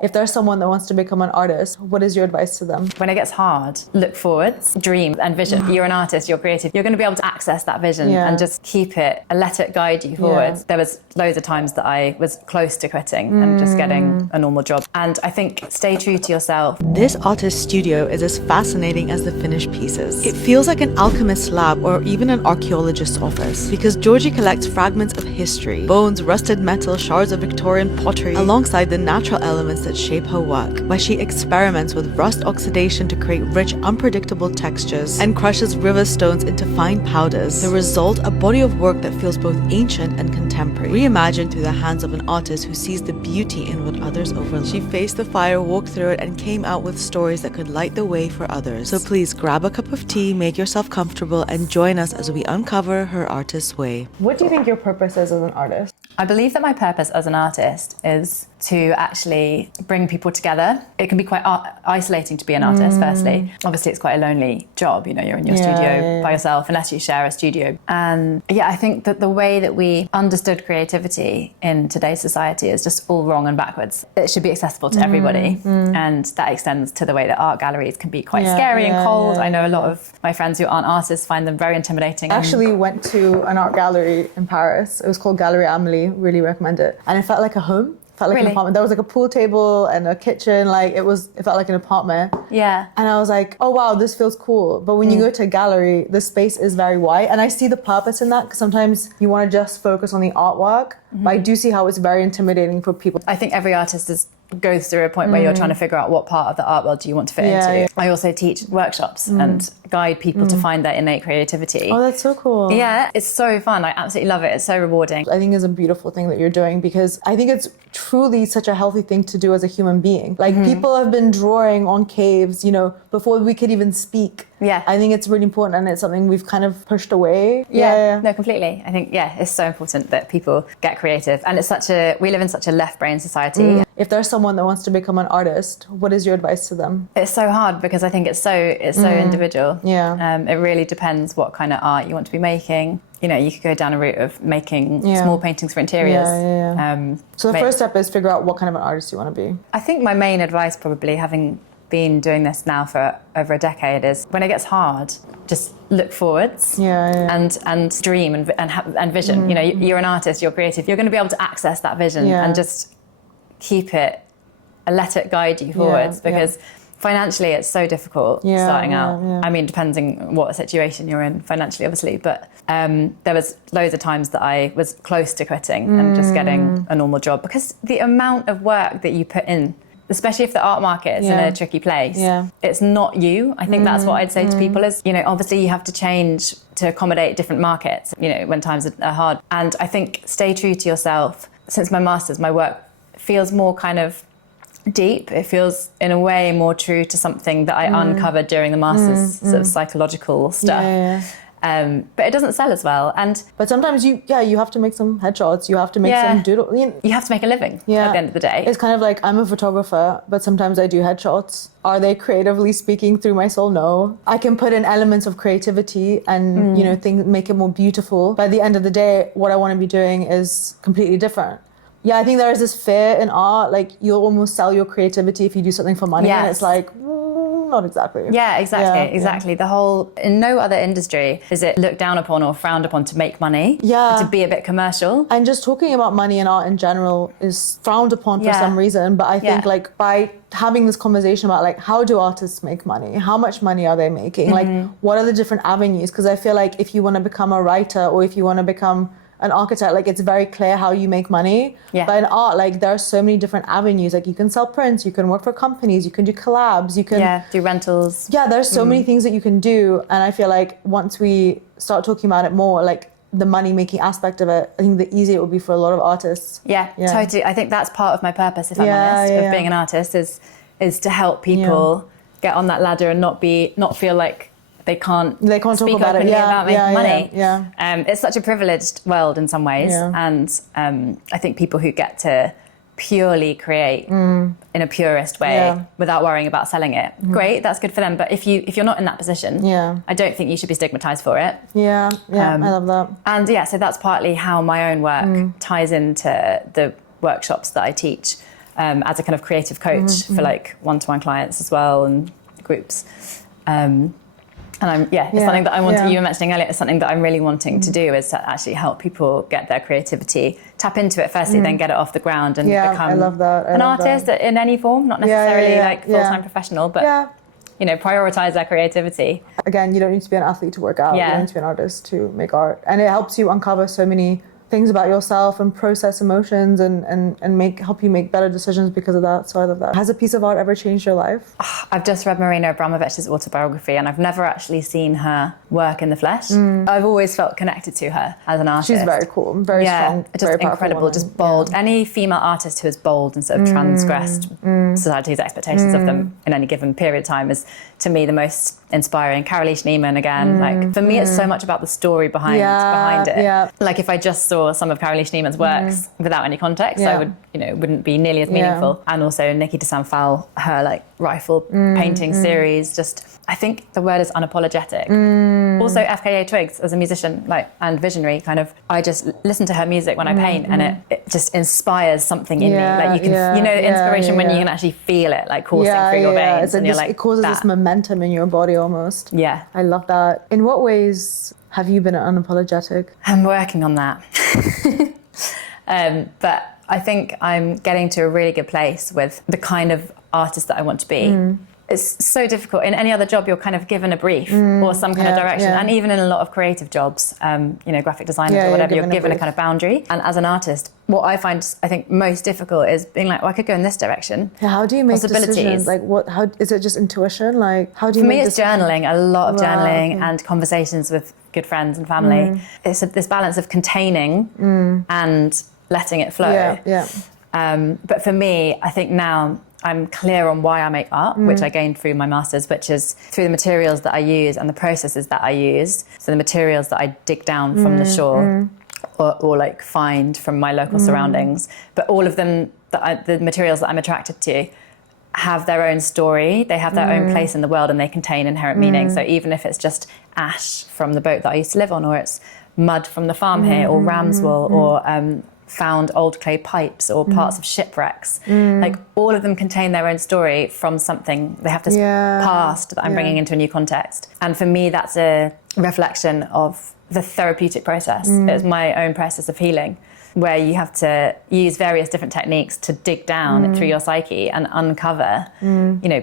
If there's someone that wants to become an artist, what is your advice to them? When it gets hard, look forwards, dream and vision. You're an artist, you're creative. You're going to be able to access that vision and just keep it and let it guide you forwards. There was loads of times that I was close to quitting and just getting a normal job. And I think stay true to yourself. This artist studio is as fascinating as the finished pieces. It feels like an alchemist's lab or even an archaeologist's office, because Georgie collects fragments of history, bones, rusted metal, shards of Victorian pottery, alongside the natural elements that shape her work, while she experiments with rust oxidation to create rich, unpredictable textures and crushes river stones into fine powders. The result, a body of work that feels both ancient and contemporary, reimagined through the hands of an artist who sees the beauty in what others overlook. She faced the fire, walked through it, and came out with stories that could light the way for others. So please grab a cup of tea, make yourself comfortable, and join us as we uncover her artist's way. What do you think your purpose is as an artist? I believe that my purpose as an artist is to actually bring people together. It can be quite isolating to be an artist, firstly. Obviously, it's quite a lonely job, you know, you're in your studio by yourself, unless you share a studio. And I think that the way that we understood creativity in today's society is just all wrong and backwards. It should be accessible to everybody. And that extends to the way that art galleries can be quite scary and cold. I know a lot of my friends who aren't artists find them very intimidating. I actually went to an art gallery in Paris. It was called Gallery Amelie, really recommend it. And it felt like a home. Felt like an apartment. There was like a pool table and a kitchen. Like it felt like an apartment. Yeah. And I was like, oh wow, this feels cool. But when you go to a gallery, the space is very wide. And I see the purpose in that, because sometimes you want to just focus on the artwork. But I do see how it's very intimidating for people. I think every artist goes through a point where you're trying to figure out what part of the art world do you want to fit into. I also teach workshops and guide people to find their innate creativity. Oh, that's so cool. Yeah, it's so fun. I absolutely love it. It's so rewarding. I think it's a beautiful thing that you're doing, because I think it's truly such a healthy thing to do as a human being. Like people have been drawing on caves, you know, before we could even speak. Yeah. I think it's really important, and it's something we've kind of pushed away. No, completely. I think, it's so important that people get creative. And we live in such a left brain society. If there's someone that wants to become an artist, what is your advice to them? It's so hard, because I think it's so individual. Yeah. It really depends what kind of art you want to be making. You know, you could go down a route of making small paintings for interiors. So the first step is figure out what kind of an artist you want to be. I think my main advice, probably having been doing this now for over a decade, is when it gets hard, just look forwards and dream and vision. You know, you're an artist, you're creative. You're going to be able to access that vision and just keep it and let it guide you forwards, because financially it's so difficult starting out. I mean, depending what situation you're in financially, obviously, but there was loads of times that I was close to quitting and just getting a normal job, because the amount of work that you put in, especially if the art market is in a tricky place, it's not you. I think that's what I'd say to people is, you know, obviously you have to change to accommodate different markets, you know, when times are hard. And I think stay true to yourself. Since my master's, my work feels more kind of deep. It feels in a way more true to something that I uncovered during the master's sort of psychological stuff. But it doesn't sell as well. But sometimes you have to make some headshots. You have to make some doodle. You have to make a living at the end of the day. It's kind of like, I'm a photographer, but sometimes I do headshots. Are they creatively speaking through my soul? No. I can put in elements of creativity and, you know, make it more beautiful. By the end of the day, what I want to be doing is completely different. Yeah, I think there is this fear in art, like you'll almost sell your creativity if you do something for money. And it's like, not exactly. Yeah, exactly. The whole, in no other industry is it looked down upon or frowned upon to make money, to be a bit commercial. And just talking about money and art in general is frowned upon for some reason. But I think like by having this conversation about like, how do artists make money? How much money are they making? Like, what are the different avenues? Because I feel like if you want to become a writer or if you want to become an architect, like it's very clear how you make money. But in art, like there are so many different avenues. Like you can sell prints, you can work for companies, you can do collabs, you can do rentals. There's so many things that you can do. And I feel like once we start talking about it more, like the money making aspect of it, I think the easier it will be for a lot of artists. Totally. I think that's part of my purpose, if I'm honest, of being an artist is to help people get on that ladder and not feel like they can't talk about it about making money. It's such a privileged world in some ways, and I think people who get to purely create in a purist way without worrying about selling it, great, that's good for them. But if you're not in that position, I don't think you should be stigmatized for it. I love that. And so that's partly how my own work ties into the workshops that I teach. as a kind of creative coach for like one-to-one clients as well and groups. And it's something that I wanted, you were mentioning earlier, it's something that I'm really wanting to do, is to actually help people get their creativity, tap into it firstly, then get it off the ground and become an artist in any form, not necessarily like full-time professional, but you know, prioritize their creativity. Again, you don't need to be an athlete to work out. You don't need to be an artist to make art. And it helps you uncover so many things about yourself and process emotions and help you make better decisions because of that. So I love that. Has a piece of art ever changed your life? I've just read Marina Abramovich's autobiography and I've never actually seen her work in the flesh. I've always felt connected to her as an artist. She's very cool, very strong, just very incredible, woman. just bold. Any female artist who is bold and sort of transgressed society's expectations of them in any given period of time is, to me, the most inspiring. Carolee Schneemann again. Like for me, it's so much about the story behind it. Like if I just saw some of Carolee Schneemann's works without any context, I would, wouldn't be nearly as meaningful. And also Nikki de Saint-Phal, her like rifle painting series. Just, I think the word is unapologetic. Also FKA Twigs as a musician, like, and visionary kind of. I just listen to her music when I paint, and it just inspires something in me. Like you can, inspiration when you can actually feel it, like coursing through your veins, and you're like, it causes this momentum in your body almost. Yeah, I love that. In what ways have you been unapologetic? I'm working on that. But I think I'm getting to a really good place with the kind of artist that I want to be. It's so difficult. In any other job, you're kind of given a brief or some kind of direction. And even in a lot of creative jobs, graphic designers or whatever, you're given a kind of boundary. And as an artist, what I find, I think, most difficult is being like, well, I could go in this direction. Yeah, how do you make decisions? Like, how is it just intuition? Like, how do you For make me, it's journaling, a lot of journaling and conversations with good friends and family. It's this balance of containing and letting it flow. But for me, I think now I'm clear on why I make art, which I gained through my master's, which is through the materials that I use and the processes that I use. So the materials that I dig down from the shore or like find from my local surroundings. But all of them, the materials that I'm attracted to, have their own story. They have their own place in the world and they contain inherent meaning. So even if it's just ash from the boat that I used to live on, or it's mud from the farm here, or ram's wool, or found old clay pipes or parts of shipwrecks. Like all of them contain their own story from something. They have this past that I'm bringing into a new context. And for me, that's a reflection of the therapeutic process. It's my own process of healing, where you have to use various different techniques to dig down through your psyche and uncover,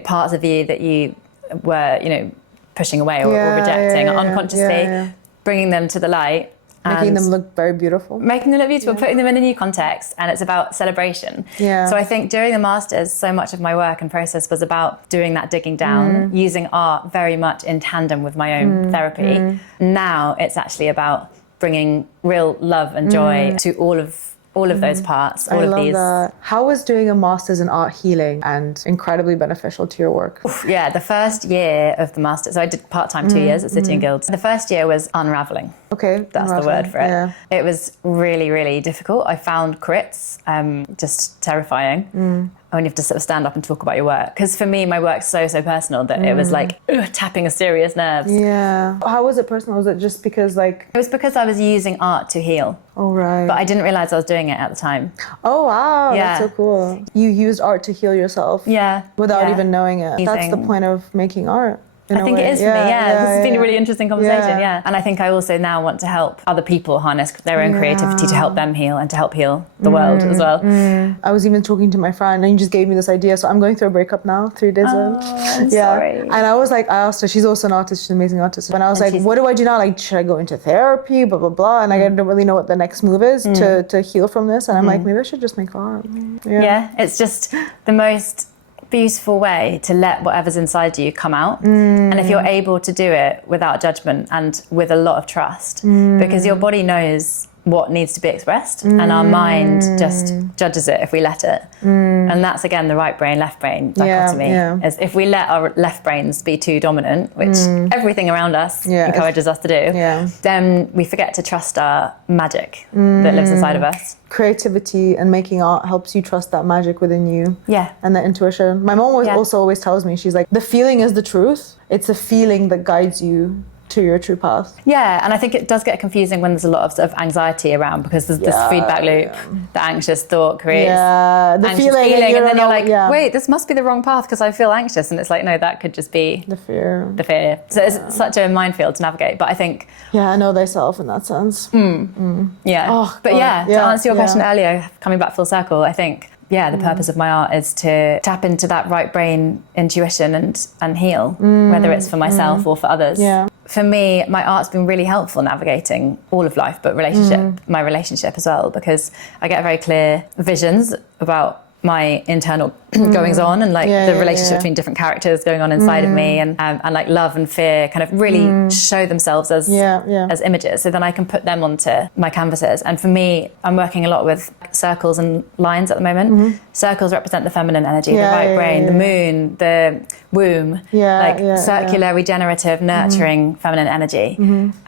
parts of you that you were, pushing away or rejecting unconsciously, bringing them to the light. Making them look very beautiful. Making them look beautiful, putting them in a new context, and it's about celebration. So I think during the Masters, so much of my work and process was about doing that digging down, using art very much in tandem with my own therapy. Now it's actually about bringing real love and joy to all of those parts, all of these. That. How was doing a master's in art healing and incredibly beneficial to your work? Yeah, the first year of the master's, so I did part-time 2 years at City and Guilds. The first year was unraveling. Okay. That's the word for it. It was really, really difficult. I found crits just terrifying. When you have to sort of stand up and talk about your work. Because for me, my work's so personal that it was like tapping a serious nerves. Yeah. How was it personal? Was it just because like... It was because I was using art to heal. Oh, right. But I didn't realise I was doing it at the time. Oh, wow. That's so cool. You used art to heal yourself. Yeah. Without even knowing it. That's the point of making art. I think it is for me, This has been a really interesting conversation, And I think I also now want to help other people harness their own creativity to help them heal and to help heal the world as well. I was even talking to my friend and he just gave me this idea. So I'm going through a breakup now, 3 days in. I'm sorry. And I was like, I asked her, she's also an artist, she's an amazing artist. And I was like, what do I do now? Like, should I go into therapy, blah, blah, blah. And I don't really know what the next move is to heal from this. And I'm like, maybe I should just make art. Yeah, it's just the most beautiful way to let whatever's inside you come out. And if you're able to do it without judgment and with a lot of trust, because your body knows what needs to be expressed and our mind just judges it if we let it. And that's again the right brain, left brain dichotomy. Is if we let our left brains be too dominant, which everything around us encourages us to do, then we forget to trust our magic that lives inside of us. Creativity and making art helps you trust that magic within you. And that intuition. My mom also always tells me, she's like, the feeling is the truth. It's a feeling that guides you to your true path. Yeah, and I think it does get confusing when there's a lot of sort of anxiety around, because there's this feedback loop. The anxious thought creates the anxious feeling, and then you're like, yeah. wait, this must be the wrong path because I feel anxious, and it's like, no, that could just be the fear. So it's such a minefield to navigate. But I think know thyself in that sense. Yeah. Oh, but God. To answer your question earlier, coming back full circle, I think the purpose of my art is to tap into that right brain intuition and heal, whether it's for myself or for others. Yeah. For me, my art's been really helpful navigating all of life, but my relationship as well, because I get very clear visions about my internal goings on and like the relationship between different characters going on inside of me, and like love and fear kind of really show themselves as images, so then I can put them onto my canvases. And for me, I'm working a lot with circles and lines at the moment. Circles represent the feminine energy, the right brain, the moon, the womb, circular, regenerative, nurturing feminine energy,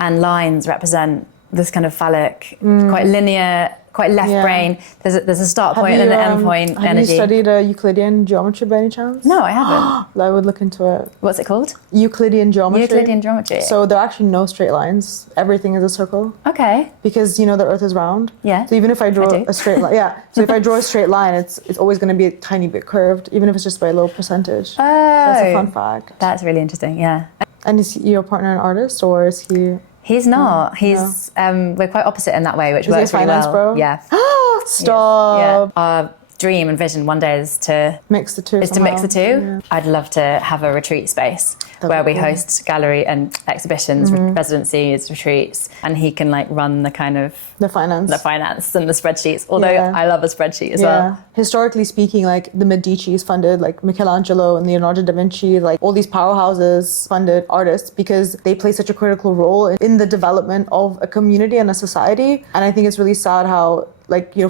and lines represent this kind of phallic, quite linear, quite left brain. There's a start point and an end point energy. Have you studied Euclidean geometry by any chance? No, I haven't. I would look into it. What's it called? Euclidean geometry. Euclidean geometry. So there are actually no straight lines. Everything is a circle. Okay. Because you know the Earth is round. Yeah. So even if I draw a straight line, so if I draw a straight line, it's always going to be a tiny bit curved, even if it's just by a low percentage. Oh. That's a fun fact. That's really interesting. Yeah. And is your partner an artist, or is he? He's not. He's we're quite opposite in that way, which works really well. Bro? Yeah. Stop. Yeah. Our dream and vision one day is to mix the two. Yeah. I'd love to have a retreat space where we host gallery and exhibitions, residencies, retreats, and he can like run the kind of the finance and the spreadsheets. Although I love a spreadsheet as well. Historically speaking, like the Medicis funded like Michelangelo and Leonardo da Vinci, like all these powerhouses funded artists because they play such a critical role in the development of a community and a society. And I think it's really sad how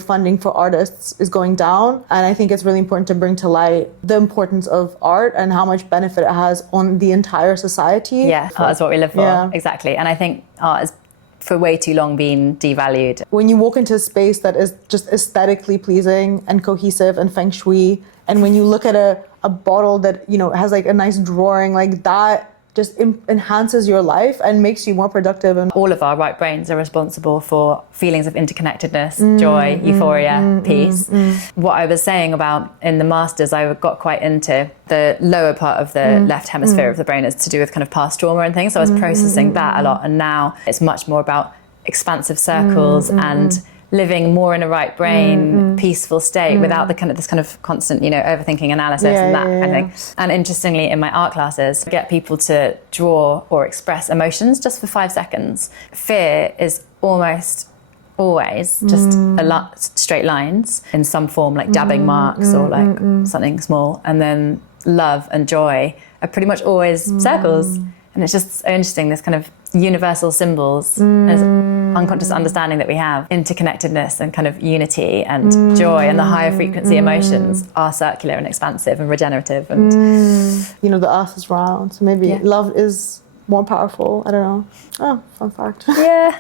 funding for artists is going down. And I think it's really important to bring to light the importance of art and how much benefit it has on the entire society. Yeah, art is what we live for. Yeah. Exactly. And I think art has for way too long been devalued. When you walk into a space that is just aesthetically pleasing and cohesive and feng shui, and when you look at a bottle that, has like a nice drawing, like that just enhances your life and makes you more productive. And all of our right brains are responsible for feelings of interconnectedness, joy, euphoria, peace. What I was saying about in the masters, I got quite into the lower part of the left hemisphere of the brain. It's to do with kind of past trauma and things. So I was processing that a lot, and now it's much more about expansive circles and living more in a right brain, peaceful state without this kind of constant, overthinking, analysis and that kind of thing. And interestingly, in my art classes, I get people to draw or express emotions just for 5 seconds. Fear is almost always just straight lines in some form, like dabbing marks or like something small. And then love and joy are pretty much always circles. And it's just so interesting, this kind of universal symbols, this unconscious understanding that we have, interconnectedness and kind of unity and joy, and the higher frequency emotions are circular and expansive and regenerative. And the earth is round, so maybe love is more powerful. I don't know. Oh, fun fact. Yeah.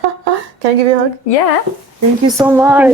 Can I give you a hug? Yeah. Thank you so much.